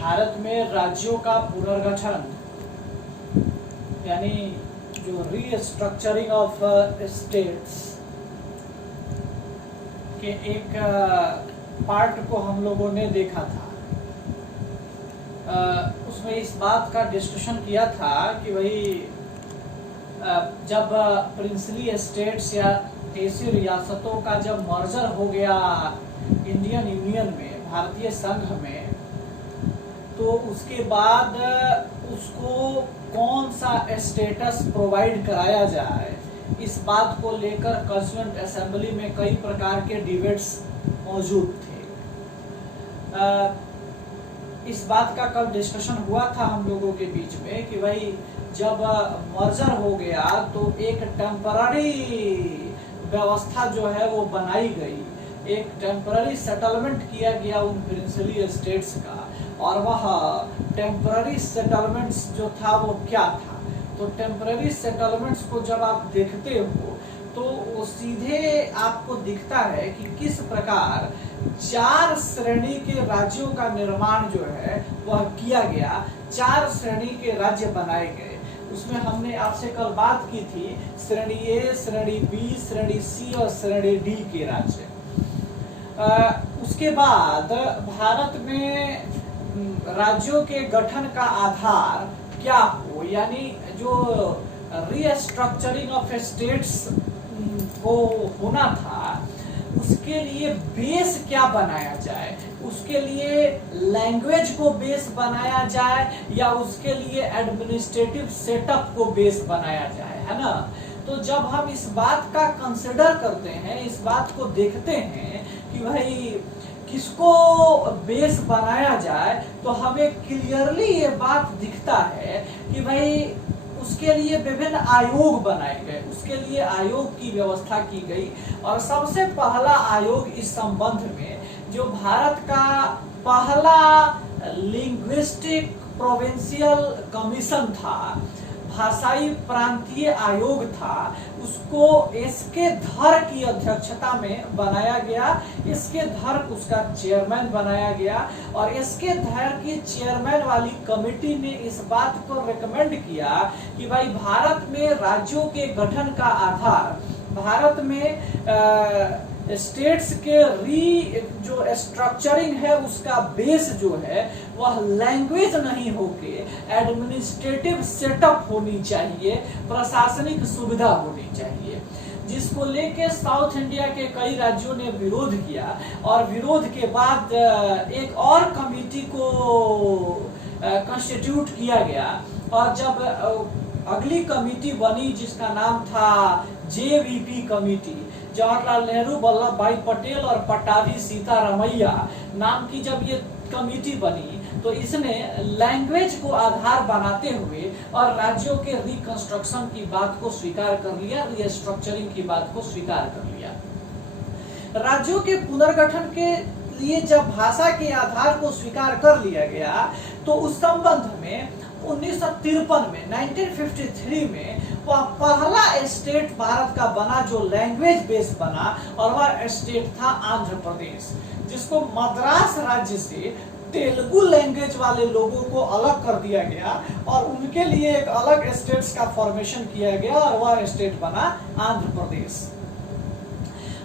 भारत में राज्यों का पुनर्गठन यानी जो रीस्ट्रक्चरिंग ऑफ स्टेट्स के एक पार्ट को हम लोगों ने देखा था। उसमें इस बात का डिस्कशन किया था कि भाई जब प्रिंसली स्टेट्स या देशी रियासतों का जब मर्जर हो गया इंडियन यूनियन में, भारतीय संघ में, तो उसके बाद उसको कौन सा स्टेटस प्रोवाइड कराया जाए, इस बात को लेकर कॉन्स्टिट्यूएंट असेंबली में कई प्रकार के डिबेट्स मौजूद थे। इस बात का कल डिस्कशन हुआ था हम लोगों के बीच में कि भाई जब मर्जर हो गया तो एक टेम्पररी व्यवस्था जो है वो बनाई गई, एक टेम्पररी सेटलमेंट किया गया उन प्रिंसली स्टेट्स का, और वह टेम्पररी सेटलमेंट्स जो था वो क्या था। तो टेम्पररी सेटलमेंट्स को जब आप देखते हो तो वो सीधे आपको दिखता है कि किस प्रकार 4 श्रेणी के राज्यों का निर्माण जो है वह किया गया, 4 श्रेणी के राज्य बनाए गए। उसमें हमने आपसे कल बात की थी श्रेणी ए, श्रेणी बी, श्रेणी सी और श्रेणी डी के राज्य। उसके बाद भारत में राज्यों के गठन का आधार क्या हो, यानी जो रीस्ट्रक्चरिंग ऑफ स्टेट्स को होना था उसके लिए बेस क्या बनाया जाए, उसके लिए लैंग्वेज को बेस बनाया जाए या उसके लिए एडमिनिस्ट्रेटिव सेटअप को बेस बनाया जाए, है ना। तो जब हम इस बात का कंसिडर करते हैं, इस बात को देखते हैं कि भाई किसको बेस बनाया जाए, तो हमें क्लियरली ये बात दिखता है कि भाई उसके लिए विभिन्न आयोग बनाए गए, उसके लिए आयोग की व्यवस्था की गई। और सबसे पहला आयोग इस संबंध में जो भारत का पहला लिंग्विस्टिक प्रोविंशियल कमीशन था, भाषाई प्रांतीय आयोग था, उसको एसके धर की अध्यक्षता में बनाया गया। एसके धर उसका चेयरमैन बनाया गया और एसके धर की चेयरमैन वाली कमेटी ने इस बात को रिकमेंड किया कि भाई भारत में राज्यों के गठन का आधार, भारत में स्टेट्स के जो स्ट्रक्चरिंग है उसका बेस जो है वह लैंग्वेज नहीं होके एडमिनिस्ट्रेटिव सेटअप होनी चाहिए, प्रशासनिक सुविधा होनी चाहिए, जिसको लेके साउथ इंडिया के कई राज्यों ने विरोध किया। और विरोध के बाद एक और कमेटी को कॉन्स्टिट्यूट किया गया और जब अगली कमेटी बनी जिसका नाम था जेवीपी कमेटी, जवाहरलाल नेहरू, वल्लभ भाई पटेल और पट्टाभी सीतारामैया नाम की जब ये कमेटी बनी तो इसने लैंग्वेज को आधार बनाते हुए और राज्यों के रिकंस्ट्रक्शन की बात को स्वीकार कर लिया, रीस्ट्रक्चरिंग की बात को स्वीकार कर लिया। राज्यों के पुनर्गठन के लिए जब भाषा के आधार को स्वीकार कर लिया गया तो उस संबंध में 1953 में 1953 में वह पहला स्टेट भारत का बना जो लैंग्वेज बेस बना और वह स्टेट था आंध्र प्रदेश, जिसको मद्रास राज्य से तेलुगु लैंग्वेज वाले लोगों को अलग कर दिया गया और उनके लिए एक अलग स्टेट्स का फॉर्मेशन किया गया और वह स्टेट बना आंध्र प्रदेश।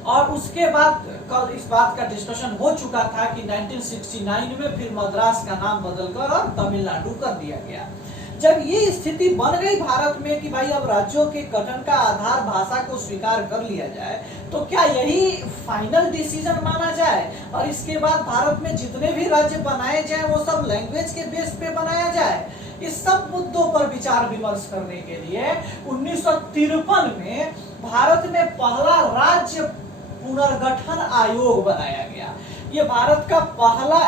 और उसके बाद कल इस बात का डिस्कशन हो चुका था कि 1969 में फिर मद्रास का नाम बदलकर और तमिलनाडु कर दिया गया। जब ये स्थिति बन गई भारत में कि भाई अब राज्यों के गठन का आधार भाषा को स्वीकार कर लिया जाए, तो क्या यही फाइनल डिसीजन माना जाए और इसके बाद भारत में जितने भी राज्य बनाए जाए वो सब लैंग्वेज के बेस पे बनाया जाए? इस सब मुद्दों पर विचार विमर्श करने के लिए 1953 में भारत में पहला राज्य पुनर्गठन आयोग बनाया गया। ये भारत का पहला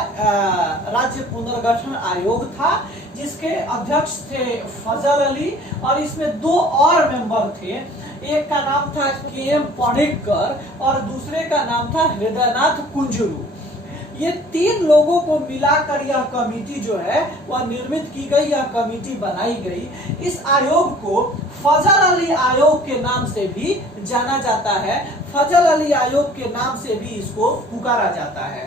राज्य पुनर्गठन आयोग था जिसके अध्यक्ष थे फजल अली और इसमें 2 और मेंबर थे। एक का नाम था के.एम. पणिक्कर और दूसरे का नाम था हृदयनाथ कुंजरू। ये 3 लोगों को मिलाकर यह कमेटी जो है वह निर्मित की गई, यह कमेटी बनाई गई। इस आयोग को फजल अली आयोग के नाम से भी जाना जाता है, फजल अली आयोग के नाम से भी इसको पुकारा जाता है।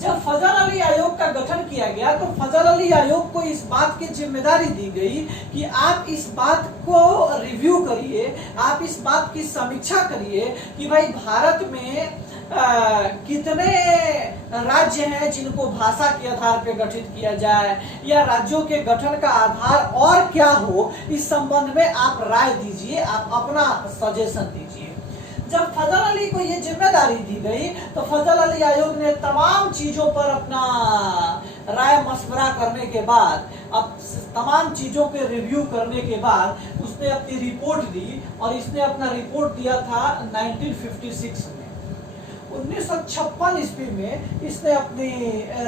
जब फजल अली आयोग का गठन किया गया तो फजल अली आयोग को इस बात की जिम्मेदारी दी गई कि आप इस बात को रिव्यू करिए, आप इस बात की समीक्षा करिए कि भाई भारत में कितने राज्य हैं जिनको भाषा के आधार पर गठित किया जाए, या राज्यों के गठन का आधार और क्या हो, इस संबंध में आप राय दीजिए, आप अपना सजेशन दीजिए। जब फजल अली को ये जिम्मेदारी दी गई तो फजल अली आयोग ने तमाम चीजों पर अपना राय मशवरा करने के बाद, अब तमाम चीजों पे रिव्यू करने के बाद उसने अपनी रिपोर्ट दी, और इसने अपना रिपोर्ट दिया था 1956 में। 1956 ईस्वी में इसने अपनी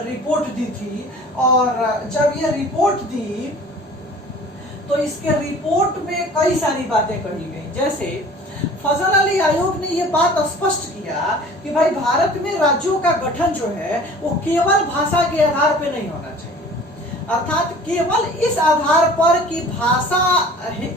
रिपोर्ट दी थी, और जब ये रिपोर्ट दी तो इसके रिपोर्ट में कई सारी बातें कही गई। जैसे फजल अली आयोग ने यह बात स्पष्ट किया कि भाई भारत में राज्यों का गठन जो है वो केवल भाषा के आधार पर नहीं होना चाहिए, अर्थात केवल इस आधार पर कि भाषा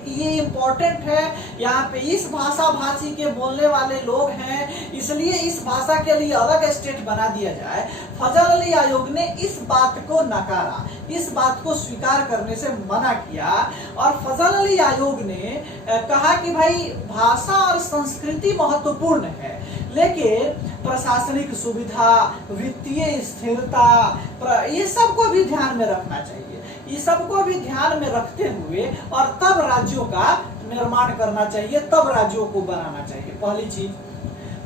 ये इम्पोर्टेंट है, यहाँ पे इस भाषा भाषी के बोलने वाले लोग हैं इसलिए इस भाषा के लिए अलग स्टेट बना दिया जाए। फजल अली आयोग ने इस बात को नकारा, इस बात को स्वीकार करने से मना किया, और फजल अली आयोग ने कहा कि भाई भाषा और संस्कृति महत्वपूर्ण है, लेकिन प्रशासनिक सुविधा, वित्तीय स्थिरता, ये सबको भी ध्यान में रखना चाहिए, ये सबको भी ध्यान में रखते हुए और तब राज्यों का निर्माण करना चाहिए, तब राज्यों को बनाना चाहिए, पहली चीज।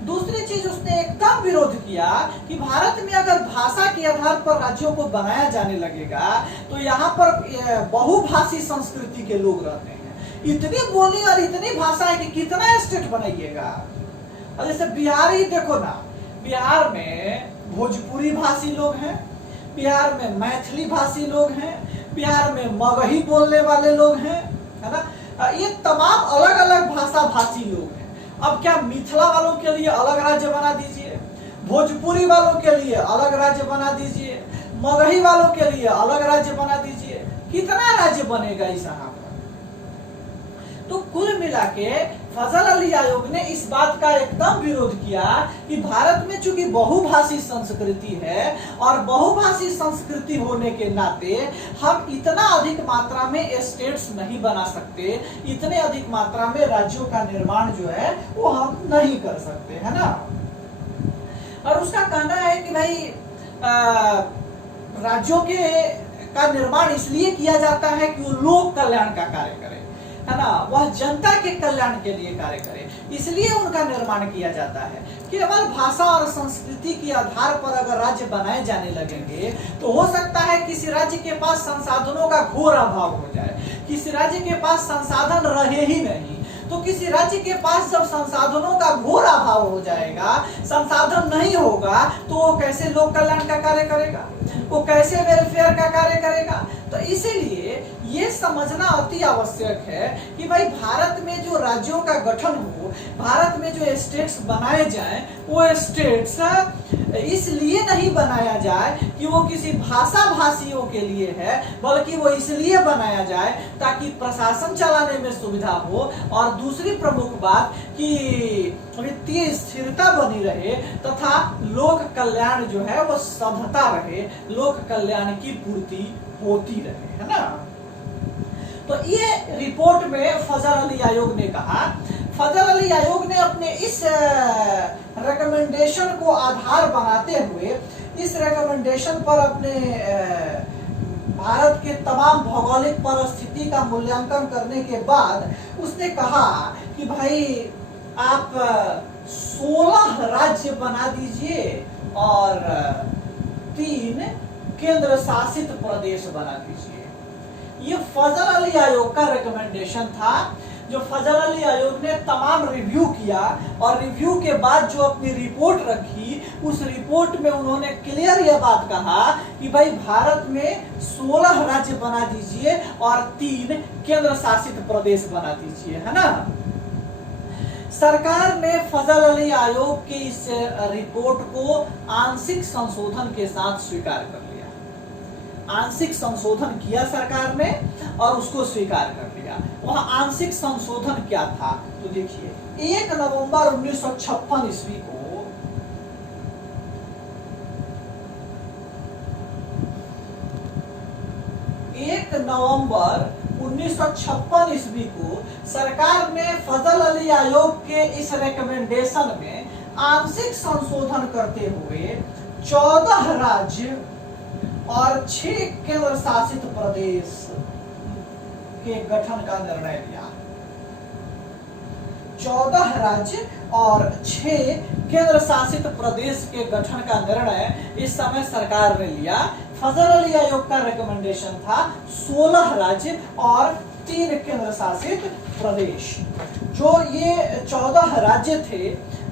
दूसरी चीज उसने एकदम विरोध किया कि भारत में अगर भाषा के आधार पर राज्यों को बनाया जाने लगेगा तो यहाँ पर बहुभाषी संस्कृति के लोग रहते हैं, इतनी बोली और इतनी भाषा है कि कितना स्टेट बनाइएगा। और जैसे बिहार ही देखो ना, बिहार में भोजपुरी भाषी लोग हैं, बिहार में मैथिली भाषी लोग हैं, बिहार में मगही बोलने वाले लोग हैं, है ना, ये तमाम अलग अलग भाषा भाषी लोग हैं। अब क्या मिथिला वालों के लिए अलग राज्य बना दीजिए, भोजपुरी वालों के लिए अलग राज्य बना दीजिए, मगही वालों के लिए अलग राज्य बना दीजिए, कितना राज्य बनेगा इस यहाँ पर। तो कुल मिला के फजल अली आयोग ने इस बात का एकदम विरोध किया कि भारत में चूंकि बहुभाषी संस्कृति है और बहुभाषी संस्कृति होने के नाते हम इतना अधिक मात्रा में स्टेट्स नहीं बना सकते, इतने अधिक मात्रा में राज्यों का निर्माण जो है वो हम नहीं कर सकते, है ना। और उसका कहना है कि भाई राज्यों के का निर्माण इसलिए किया जाता है कि वो लोक कल्याण का कार्य करे, है ना, वह जनता के कल्याण के लिए कार्य करे, इसलिए उनका निर्माण किया जाता है। केवल भाषा और संस्कृति के आधार पर अगर राज्य बनाए जाने लगेंगे तो हो सकता है किसी राज्य के पास संसाधनों का घोर अभाव हो जाए, किसी राज्य के पास संसाधन रहे ही नहीं। तो किसी राज्य के पास जब संसाधनों का घोर अभाव हो जाएगा, संसाधन नहीं होगा, तो वो कैसे लोक कल्याण का कार्य करेगा, वो कैसे वेलफेयर का कार्य करेगा। तो इसीलिए ये समझना अति आवश्यक है कि भाई भारत में जो राज्यों का गठन हो, भारत में जो स्टेट्स बनाए जाएं, वो स्टेट्स इसलिए नहीं बनाया जाए कि वो किसी भाषा भाषियों के लिए है, बल्कि वो इसलिए बनाया जाए ताकि प्रशासन चलाने में सुविधा हो, और दूसरी प्रमुख बात कि वित्तीय स्थिरता बनी रहे तथा लोक कल्याण जो है वो सधता रहे, लोक कल्याण की पूर्ति होती रहे, है ना। तो ये रिपोर्ट में फजल अली आयोग ने कहा। फजल अली आयोग ने अपने इस रिकमेंडेशन को आधार बनाते हुए, इस रिकमेंडेशन पर अपने भारत के तमाम भौगोलिक परिस्थिति का मूल्यांकन करने के बाद उसने कहा कि भाई आप 16 राज्य बना दीजिए और 3 केंद्र शासित प्रदेश बना दीजिए। ये फजल अली आयोग का रिकमेंडेशन था, जो फजल अली आयोग ने तमाम रिव्यू किया, और रिव्यू के बाद जो अपनी रिपोर्ट रखी, उस रिपोर्ट में उन्होंने क्लियर यह बात कहा कि भाई भारत में 16 राज्य बना दीजिए और 3 केंद्र शासित प्रदेश बना दीजिए, है ना। सरकार ने फजल अली आयोग के इस रिपोर्ट को आंशिक संशोधन के साथ स्वीकार कर लिया। आंशिक संशोधन किया सरकार ने और उसको स्वीकार कर लिया। वह आंशिक संशोधन क्या था, तो देखिए 1 नवंबर 1956 ईस्वी को 1 नवंबर 1956 ईस्वी को सरकार ने फजल अली आयोग के इस रिकमेंडेशन में आंशिक संशोधन करते हुए 14 राज्य और 6 केंद्र शासित प्रदेश के गठन का निर्णय लिया। 14 राज्य और 6 केंद्र शासित प्रदेश के गठन का निर्णय इस समय सरकार ने लिया। फजल अली आयोग का रिकमेंडेशन था 16 राज्य और 3 केंद्र शासित प्रदेश। जो ये 14 राज्य थे,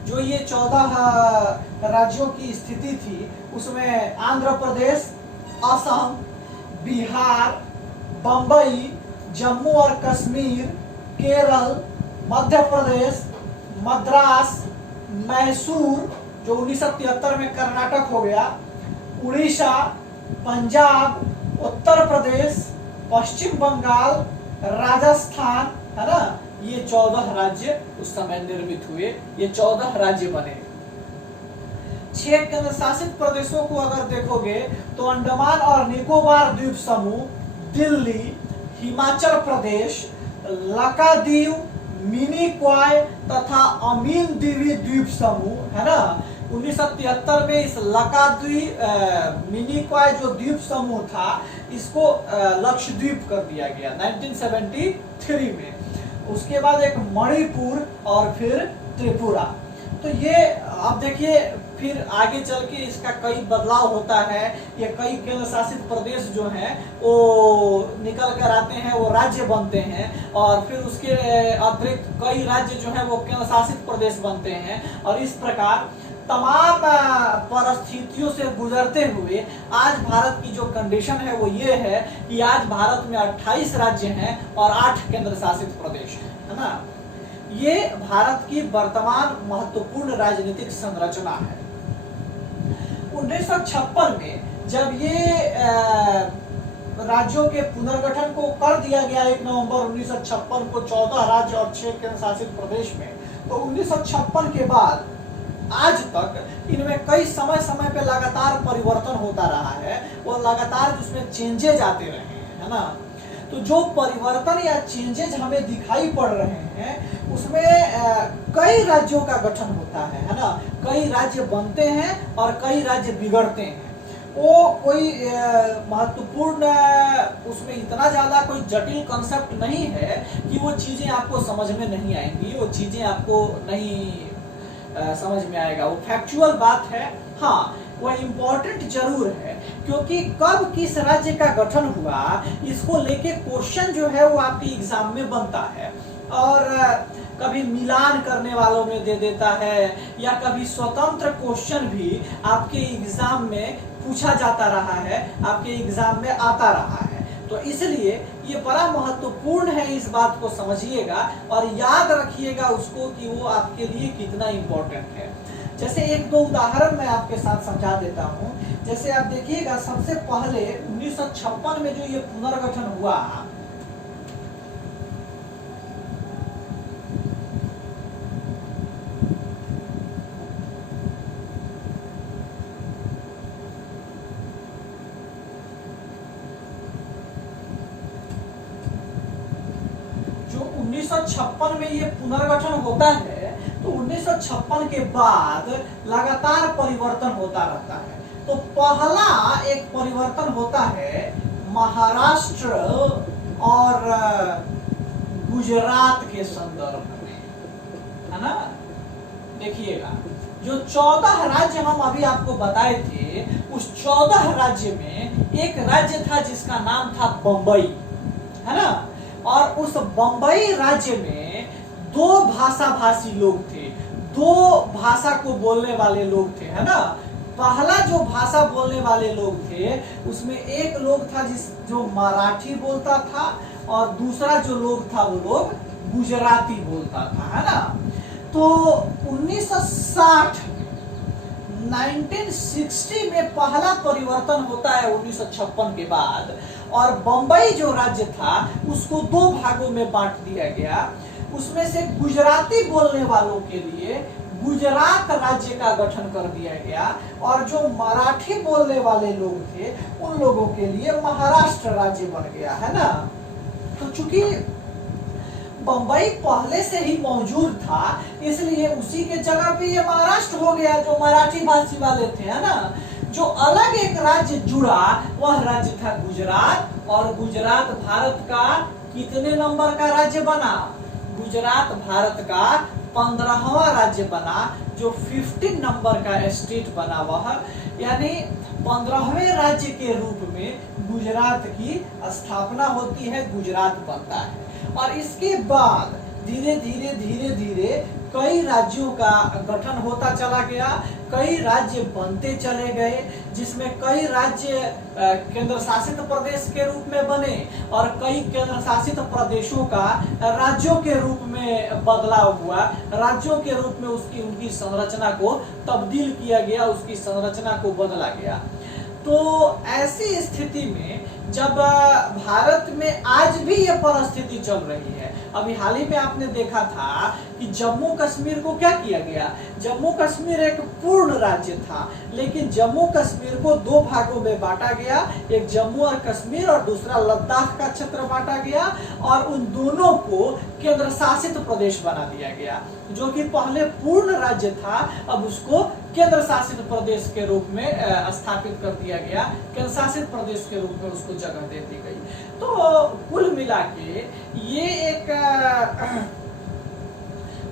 जो ये 14 राज्यों की स्थिति थी, उसमें आंध्र प्रदेश, असम, बिहार, बंबई, जम्मू और कश्मीर, केरल, मध्य प्रदेश, मद्रास, मैसूर जो 1973 में कर्नाटक हो गया, उड़ीसा, पंजाब, उत्तर प्रदेश, पश्चिम बंगाल, राजस्थान, है ना, ये 14 राज्य उस समय निर्मित हुए। ये 14 राज्य बने। 6 केंद्र शासित प्रदेशों को अगर देखोगे तो अंडमान और निकोबार द्वीप समूह, दिल्ली, हिमाचल प्रदेश, लक्षद्वीप, मिनी-क्वाय तथा अमीन द्वीपी द्वीप समूह, है ना। 1973 में इस लक्षद्वीप, मिनी-क्वाय जो द्वीप समूह था, इसको लक्षद्वीप कर दिया गया 1973 में। उसके बाद एक मणिपुर और फिर त्रिपुरा। तो ये आप देखिए, फिर आगे चल के इसका कई बदलाव होता है। ये कई केंद्र शासित प्रदेश जो हैं वो निकल कर आते हैं, वो राज्य बनते हैं, और फिर उसके अतिरिक्त कई राज्य जो हैं वो केंद्र शासित प्रदेश बनते हैं। और इस प्रकार तमाम परिस्थितियों से गुजरते हुए आज भारत की जो कंडीशन है वो ये है कि आज भारत में 28 राज्य हैं और 8 केंद्र शासित प्रदेश हैं, है ना। ये भारत की वर्तमान महत्वपूर्ण राजनीतिक संरचना है। 1956 में जब ये राज्यों के पुनर्गठन को कर दिया गया 1 नवंबर 1956 को 14 राज्य और 6 केंद्र शासित प्रदेश में, तो 1956 के बाद आज तक इनमें कई समय समय पे लगातार परिवर्तन होता रहा है और लगातार उसमें चेंजेज आते रहे हैं, है ना। तो जो परिवर्तन या चेंजेज हमें दिखाई पड़ रहे हैं उसमें कई राज्यों का गठन होता है ना। कई राज्य बनते हैं और कई राज्य बिगड़ते हैं। वो कोई महत्वपूर्ण, उसमें इतना ज्यादा कोई जटिल कंसेप्ट नहीं है कि वो चीजें आपको समझ में नहीं आएंगी, वो चीजें आपको नहीं समझ में आएगा। वो फैक्चुअल बात है, हाँ वो इम्पोर्टेंट जरूर है, क्योंकि कब किस राज्य का गठन हुआ इसको लेके क्वेश्चन जो है वो आपके एग्जाम में बनता है, और कभी मिलान करने वालों में दे देता है, या कभी स्वतंत्र क्वेश्चन भी आपके एग्जाम में पूछा जाता रहा है, आपके एग्जाम में आता रहा है। तो इसलिए ये बड़ा महत्वपूर्ण है, इस बात को समझिएगा और याद रखिएगा उसको कि वो आपके लिए कितना इम्पोर्टेंट है। जैसे 1-2 उदाहरण मैं आपके साथ समझा देता हूँ। जैसे आप देखिएगा, सबसे पहले 1956 में जो ये पुनर्गठन हुआ, जो 1956 में ये पुनर्गठन होता है, तो 1956 के बाद लगातार परिवर्तन होता रहता है। तो पहला एक परिवर्तन होता है महाराष्ट्र और गुजरात के संदर्भ में, है ना। देखिएगा, जो 14 राज्य हम अभी आपको बताए थे, उस 14 राज्य में एक राज्य था जिसका नाम था बंबई, है ना। और उस बंबई राज्य में 2 भाषा भाषी लोग थे, 2 भाषा को बोलने वाले लोग थे, है ना। पहला जो भाषा बोलने वाले लोग थे उसमें एक लोग था जो मराठी बोलता था, और दूसरा जो लोग था वो लोग गुजराती बोलता था, है ना। तो 1960 में पहला परिवर्तन होता है 1956 के बाद, और बंबई जो राज्य था उसको 2 भागों में बांट दिया गया। उसमें से गुजराती बोलने वालों के लिए गुजरात राज्य का गठन कर दिया गया और जो मराठी बोलने वाले लोग थे उन लोगों के लिए महाराष्ट्र राज्य बन गया, है ना। तो चूंकि बंबई पहले से ही मौजूद था इसलिए उसी के जगह पे ये महाराष्ट्र हो गया, जो मराठी भाषी वाले थे, है ना। जो अलग एक राज्य जुड़ा वह राज्य था गुजरात, और गुजरात भारत का कितने नंबर का राज्य बना? गुजरात भारत का 15वां राज्य बना, जो 15 नंबर का स्टेट बना वह, यानी 15वें राज्य के रूप में गुजरात की स्थापना होती है, गुजरात बनता है। और इसके बाद धीरे धीरे धीरे धीरे कई राज्यों का गठन होता चला गया, कई राज्य बनते चले गए, जिसमें कई राज्य केंद्र शासित प्रदेश के रूप में बने और कई केंद्र शासित प्रदेशों का राज्यों के रूप में बदलाव हुआ, राज्यों के रूप में उनकी संरचना को तब्दील किया गया, उसकी संरचना को बदला गया। तो ऐसी स्थिति में जब भारत में आज भी ये परिस्थिति चल रही है, अभी हाल ही में आपने देखा था कि जम्मू कश्मीर को क्या किया गया। जम्मू कश्मीर एक पूर्ण राज्य था, लेकिन जम्मू कश्मीर को दो भागों में बांटा गया, एक जम्मू और कश्मीर और दूसरा लद्दाख का क्षेत्र बांटा गया, और उन दोनों को केंद्र शासित प्रदेश बना दिया गया। जो कि पहले पूर्ण राज्य था, अब उसको केंद्र शासित प्रदेश के रूप में स्थापित कर दिया गया, केंद्र शासित प्रदेश के रूप में उसको जगह दे दी गई। तो कुल मिला के ये एक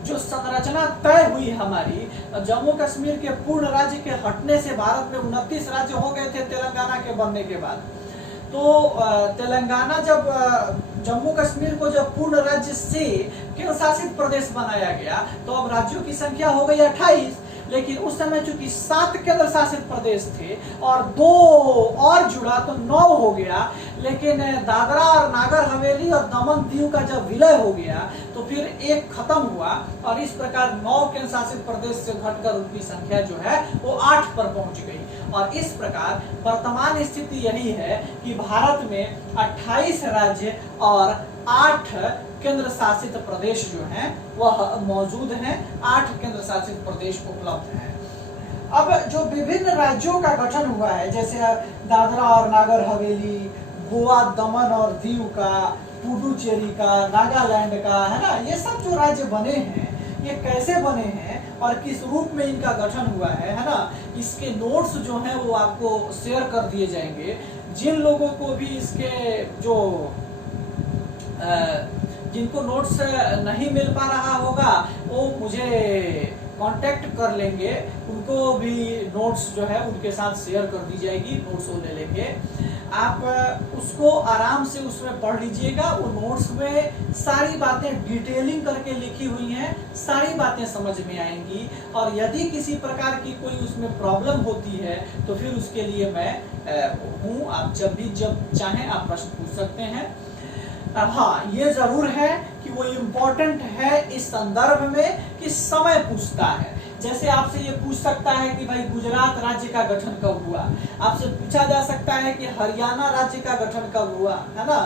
जो संरचना तय हुई हमारी, जम्मू कश्मीर के पूर्ण राज्य के हटने से भारत में 29 राज्य हो गए थे तेलंगाना के बनने के बाद। तो तेलंगाना जब जम्मू कश्मीर को जब पूर्ण राज्य से केंद्र शासित प्रदेश बनाया गया तो अब राज्यों की संख्या हो गई 28, लेकिन उस समय चूंकि 7 केंद्र शासित प्रदेश थे और 2 और जुड़ा तो 9 हो गया, लेकिन दादरा और नागर हवेली और दमन दीव का जब विलय हो गया तो फिर एक खत्म हुआ और इस प्रकार 9 केंद्र शासित प्रदेश से घटकर उनकी संख्या जो है वो 8 पर पहुंच गई। और इस प्रकार वर्तमान स्थिति यही है कि भारत में 28 राज्य और 8 केंद्र शासित प्रदेश जो हैं वह मौजूद हैं, 8 केंद्र शासित प्रदेश उपलब्ध हैं। अब जो विभिन्न राज्यों का गठन हुआ है, जैसे दादरा और नागर हवेली, गोवा, दमन और दीव का, पुडुचेरी का, नागालैंड का, है ना, ये सब जो राज्य बने हैं ये कैसे बने हैं और किस रूप में इनका गठन हुआ है ना, इसके नोट्स जो हैं वो आपको शेयर कर दिए जाएंगे। जिन लोगों को भी इसके जो जिनको नोट्स नहीं मिल पा रहा होगा वो मुझे कांटेक्ट कर लेंगे, उनको भी नोट्स जो है उनके साथ शेयर कर दी जाएगी, नोट्स वो ले लेंगे। आप उसको आराम से उसमें पढ़ लीजिएगा, वो नोट्स में सारी बातें डिटेलिंग करके लिखी हुई हैं, सारी बातें समझ में आएंगी। और यदि किसी प्रकार की कोई उसमें प्रॉब्लम होती है तो फिर उसके लिए मैं हूँ, आप जब चाहें आप प्रश्न पूछ सकते हैं। हाँ, ये जरूर है कि वो इम्पोर्टेंट है इस संदर्भ में कि समय पूछता है। जैसे आपसे ये पूछ सकता है कि भाई गुजरात राज्य का गठन कब हुआ, आपसे पूछा जा सकता है कि हरियाणा राज्य का गठन कब हुआ, है ना,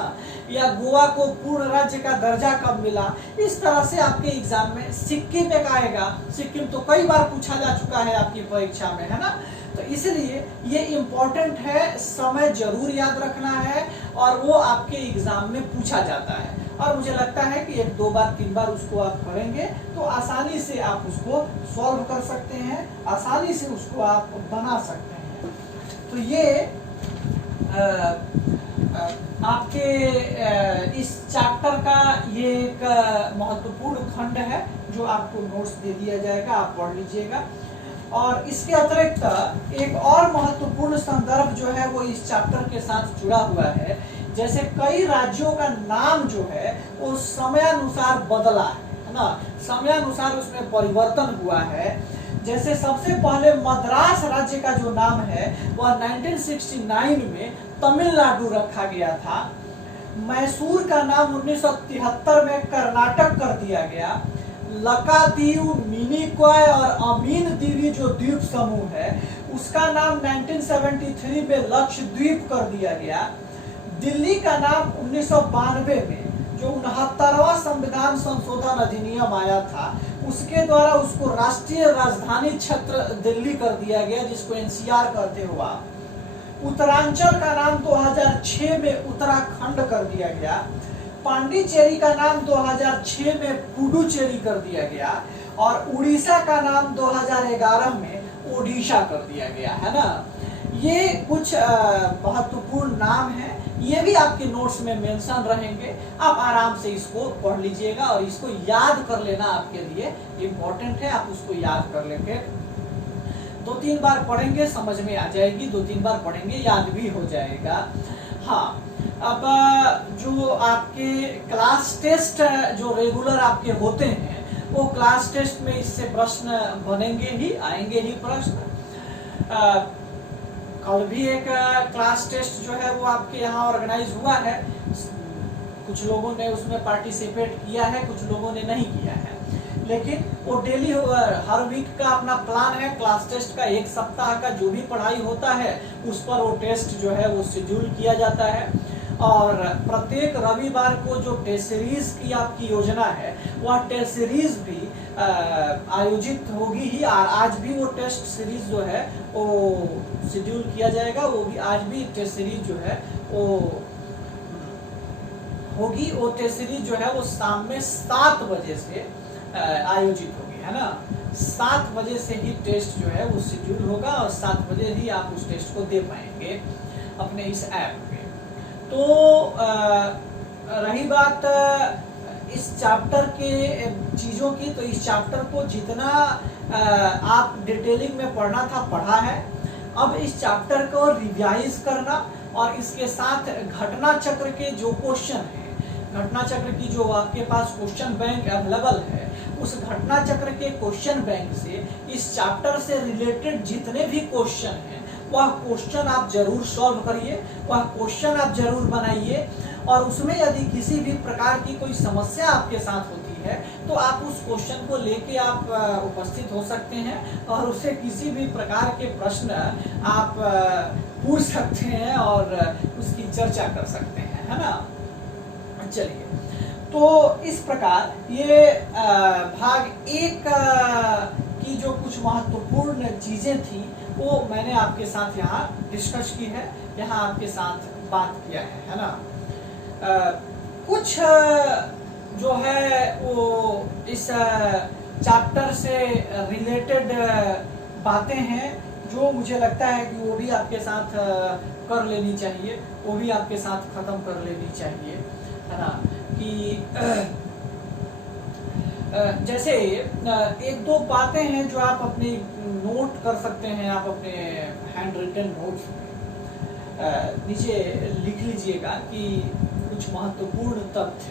या गोवा को पूर्ण राज्य का दर्जा कब मिला। इस तरह से आपके एग्जाम में सिक्किम एक आएगा, सिक्किम तो कई बार पूछा जा चुका है आपकी परीक्षा में, है ना। तो इसलिए ये इम्पोर्टेंट है, समय जरूर याद रखना है और वो आपके एग्जाम में पूछा जाता है। और मुझे लगता है कि 1, 2 बार 3 बार उसको आप करेंगे तो आसानी से आप उसको सॉल्व कर सकते हैं, आसानी से उसको आप बना सकते हैं। तो ये आपके इस चैप्टर का ये एक महत्वपूर्ण खंड है जो आपको नोट्स दे दिया जाएगा, आप पढ़ लीजिएगा। और इसके अतिरिक्त एक और महत्वपूर्ण संदर्भ जो है वो इस चैप्टर के साथ जुड़ा हुआ है। जैसे कई राज्यों का नाम जो है वो समयानुसार बदला है ना, समयानुसार उसमें परिवर्तन हुआ है। जैसे सबसे पहले मद्रास राज्य का जो नाम है वह 1969 में तमिलनाडु रखा गया था। मैसूर का नाम 1973 में कर्नाटक कर दिया गया। लकादीव, मिनिकॉय और अमीन दीवी जो द्वीप समूह है उसका नाम 1973 में लक्षद्वीप कर दिया गया। दिल्ली का नाम 1992 में जो 69वां संविधान संशोधन अधिनियम आया था उसके द्वारा उसको राष्ट्रीय राजधानी क्षेत्र दिल्ली कर दिया गया, जिसको एनसीआर कहते हो आप। उत्तरांचल का नाम 2006 में उत्तराखंड कर दिया गया। पांडिचेरी का नाम 2006 में पुडुचेरी कर दिया गया, और उड़ीसा का नाम 2011 में ओडिशा कर दिया गया, है ना। ये कुछ महत्वपूर्ण नाम हैं, ये भी आपके नोट्स में मेंशन रहेंगे। आप आराम से इसको पढ़ लीजिएगा और इसको याद कर लेना आपके लिए इम्पोर्टेंट है। आप उसको याद कर लेंगे, 2-3 बार पढ़ेंगे समझ में आ जाएगी, 2-3 बार पढ़ेंगे याद भी हो जाएगा। हाँ, अब जो आपके क्लास टेस्ट जो रेगुलर आपके होते हैं, वो क्लास टेस्ट में इससे प्रश्न बनेंगे ही, आएंगे ही प्रश्न। कल भी एक क्लास टेस्ट जो है वो आपके यहाँ ऑर्गेनाइज हुआ है, कुछ लोगों ने उसमें पार्टिसिपेट किया है, कुछ लोगों ने नहीं किया है, लेकिन वो डेली हर वीक का अपना प्लान है। क्लास टेस्ट का 1 सप्ताह का जो भी पढ़ाई होता है उस पर वो टेस्ट जो है वो शेड्यूल किया जाता है, और प्रत्येक रविवार को जो टेस्ट सीरीज की आपकी योजना है वह टेस्ट सीरीज भी आयोजित होगी ही। और आज भी वो टेस्ट सीरीज जो है वो शेड्यूल किया जाएगा, वो भी आज भी टेस्ट सीरीज जो है वो होगी। वो टेस्ट सीरीज जो है वो शाम में 7 बजे से आयोजित होगी, है ना। 7 बजे से ही टेस्ट जो है वो शेड्यूल होगा, और 7 बजे ही आप उस टेस्ट को दे पाएंगे अपने इस ऐप पे। तो रही बात इस चैप्टर के चीज़ों की, तो इस चैप्टर को जितना आप डिटेलिंग में पढ़ना था पढ़ा है। अब इस चैप्टर को रिवाइज करना, और इसके साथ घटना चक्र के जो क्वेश्चन हैं, घटना चक्र की जो आपके पास क्वेश्चन बैंक अवेलेबल है, उस घटना चक्र के क्वेश्चन बैंक से इस चैप्टर से रिलेटेड जितने भी क्वेश्चन हैं वह क्वेश्चन आप जरूर सॉल्व करिए, वह क्वेश्चन आप जरूर बनाइए। और उसमें यदि किसी भी प्रकार की कोई समस्या आपके साथ होती है तो आप उस क्वेश्चन को लेके आप उपस्थित हो सकते हैं, और उससे किसी भी प्रकार के प्रश्न आप पूछ सकते हैं और उसकी चर्चा कर सकते हैं, है ना। चलिए, तो इस प्रकार ये भाग 1 की जो कुछ महत्वपूर्ण चीजें थी वो मैंने आपके साथ यहाँ डिस्कस की है, यहाँ आपके साथ बात किया है ना। कुछ जो है वो इस चैप्टर से रिलेटेड बातें हैं जो मुझे लगता है कि वो भी आपके साथ कर लेनी चाहिए, वो भी आपके साथ खत्म कर लेनी चाहिए, है ना। कि जैसे 1-2 बातें हैं जो आप अपनी नोट कर सकते हैं, आप अपने हैंड रिटन नोट्स में नीचे लिख लीजिएगा कि कुछ महत्वपूर्ण तथ्य।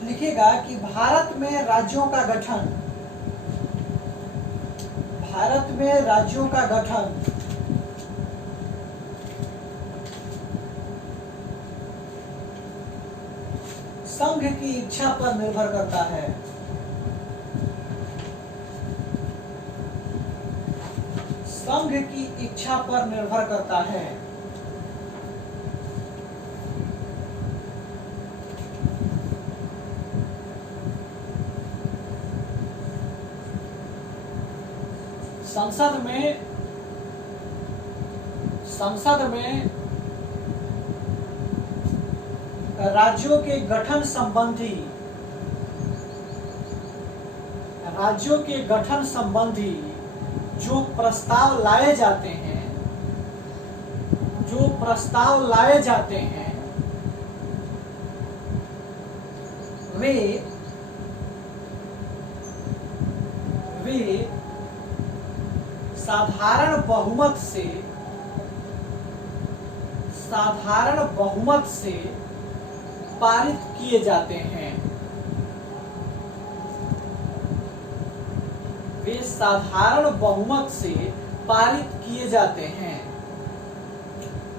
लिखिएगा कि भारत में राज्यों का गठन, भारत में राज्यों का गठन संघ की इच्छा पर निर्भर करता है। संघ की इच्छा पर निर्भर करता है। संसद में राज्यों के गठन संबंधी जो प्रस्ताव लाए जाते हैं वे साधारण बहुमत से पारित किए जाते हैं। वे साधारण बहुमत से पारित किए जाते हैं।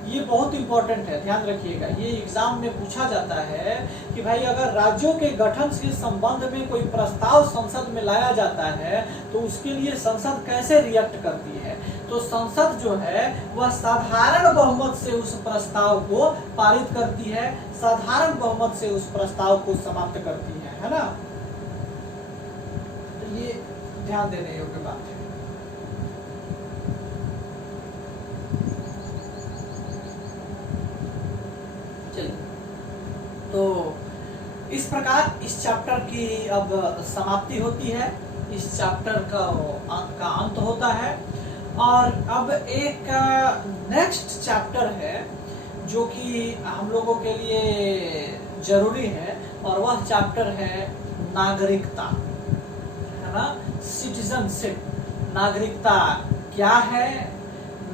ये बहुत इंपॉर्टेंट है, ध्यान रखिएगा। ये एग्जाम में पूछा जाता है कि भाई अगर राज्यों के गठन के संबंध में कोई प्रस्ताव संसद में लाया जाता है तो उसके लिए संसद कैसे रिएक्ट करती है। तो संसद जो है वह साधारण बहुमत से उस प्रस्ताव को पारित करती है, साधारण बहुमत से उस प्रस्ताव को समाप्त करती है ना। तो ये ध्यान देने योग्य बात है। तो इस प्रकार इस चैप्टर की अब समाप्ति होती है, इस चैप्टर का अंत होता है। और अब एक नेक्स्ट चैप्टर है जो कि हम लोगों के लिए जरूरी है, और वह चैप्टर है नागरिकता, है ना, सिटीजनशिप। नागरिकता क्या है,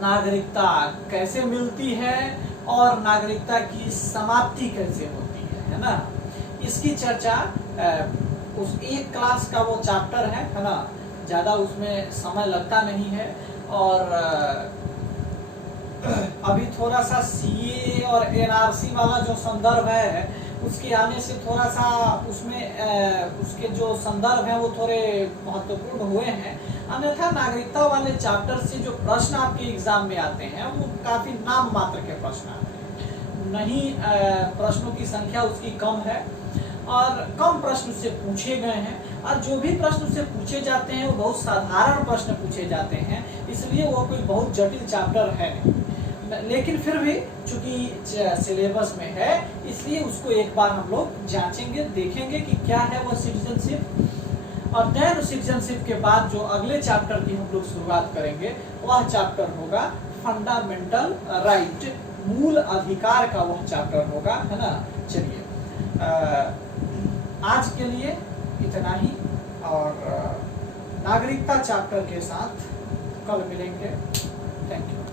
नागरिकता कैसे मिलती है, और नागरिकता की समाप्ति कैसे होती है ना। इसकी चर्चा उस एक क्लास का वो चैप्टर है ना, ज्यादा उसमें समय लगता नहीं है। और अभी थोड़ा सा सीए और एनआरसी वाला जो संदर्भ है उसके आने से थोड़ा सा उसमें उसके जो संदर्भ है वो थोड़े महत्वपूर्ण हुए हैं। अन्यथा नागरिकता वाले चैप्टर से जो प्रश्न आपके एग्जाम में आते हैं वो काफी नाम मात्र के प्रश्न आते हैं, नहीं प्रश्नों की संख्या उसकी कम है और कम प्रश्न उससे पूछे गए हैं। और जो भी प्रश्न उससे पूछे जाते हैं वो बहुत साधारण प्रश्न पूछे जाते हैं, इसलिए वो कोई बहुत जटिल चैप्टर है नहीं। लेकिन फिर भी चूंकि सिलेबस में है इसलिए उसको एक बार हम लोग जांचेंगे, देखेंगे कि क्या है वो सिटीजनशिप। और देन सिटीजनशिप के बाद जो अगले चैप्टर की हम लोग शुरुआत करेंगे वह चैप्टर होगा फंडामेंटल राइट, मूल अधिकार का वह चैप्टर होगा, है ना। चलिए आज के लिए इतना ही, और नागरिकता चैप्टर के साथ कल मिलेंगे। Thank you.